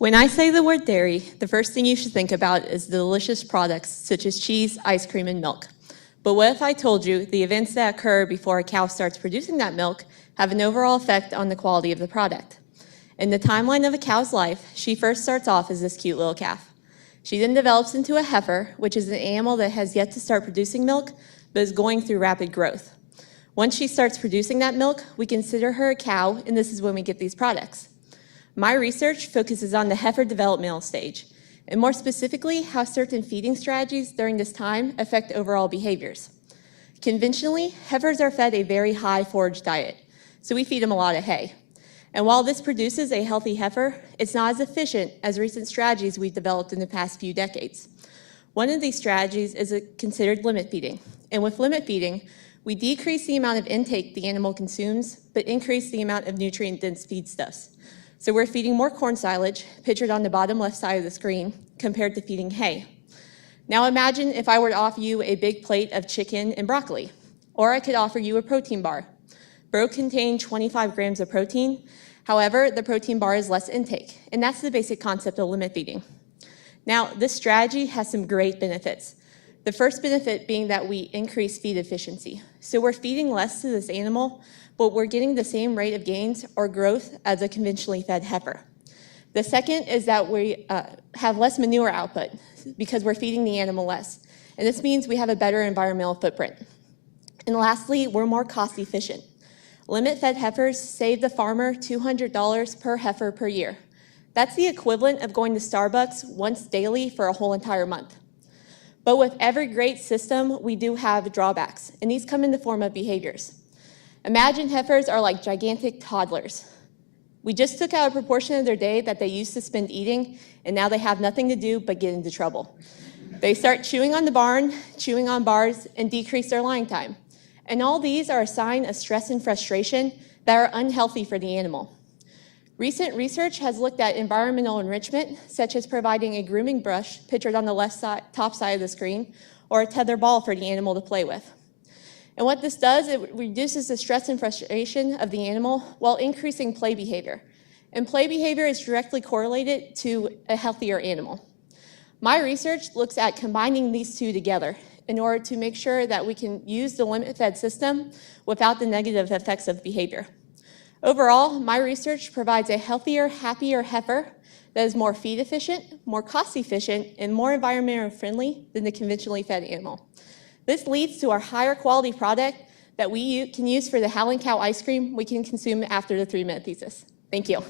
When I say the word dairy, the first thing you should think about is the delicious products such as cheese, ice cream, and milk. But what if I told you the events that occur before a cow starts producing that milk have an overall effect on the quality of the product? In the timeline of a cow's life, she first starts off as this cute little calf. She then develops into a heifer, which is an animal that has yet to start producing milk, but is going through rapid growth. Once she starts producing that milk, we consider her a cow, and this is when we get these products. My research focuses on the heifer developmental stage, and more specifically, how certain feeding strategies during this time affect overall behaviors. Conventionally, heifers are fed a very high forage diet, so we feed them a lot of hay. And while this produces a healthy heifer, it's not as efficient as recent strategies we've developed in the past few decades. One of these strategies is considered limit feeding, and with limit feeding, we decrease the amount of intake the animal consumes, but increase the amount of nutrient-dense feedstuffs. So we're feeding more corn silage, pictured on the bottom left side of the screen, compared to feeding hay. Now imagine if I were to offer you a big plate of chicken and broccoli, or I could offer you a protein bar. Both contain 25 grams of protein. However, the protein bar is less intake, and that's the basic concept of limit feeding. Now, this strategy has some great benefits. The first benefit being that we increase feed efficiency. So we're feeding less to this animal, but we're getting the same rate of gains or growth as a conventionally fed heifer. The second is that we have less manure output because we're feeding the animal less. And this means we have a better environmental footprint. And lastly, we're more cost efficient. Limit-fed heifers save the farmer $200 per heifer per year. That's the equivalent of going to Starbucks once daily for a whole entire month. But with every great system, we do have drawbacks, and these come in the form of behaviors. Imagine heifers are like gigantic toddlers. We just took out a proportion of their day that they used to spend eating, and now they have nothing to do but get into trouble. They start chewing on the barn, chewing on bars, and decrease their lying time. And all these are a sign of stress and frustration that are unhealthy for the animal. Recent research has looked at environmental enrichment, such as providing a grooming brush, pictured on the left side, top side of the screen, or a tether ball for the animal to play with. And what this does, it reduces the stress and frustration of the animal while increasing play behavior. And play behavior is directly correlated to a healthier animal. My research looks at combining these two together in order to make sure that we can use the limit-fed system without the negative effects of behavior. Overall, my research provides a healthier, happier heifer that is more feed efficient, more cost efficient, and more environmentally friendly than the conventionally fed animal. This leads to our higher quality product that we can use for the Howling Cow ice cream we can consume after the 3-minute thesis. Thank you.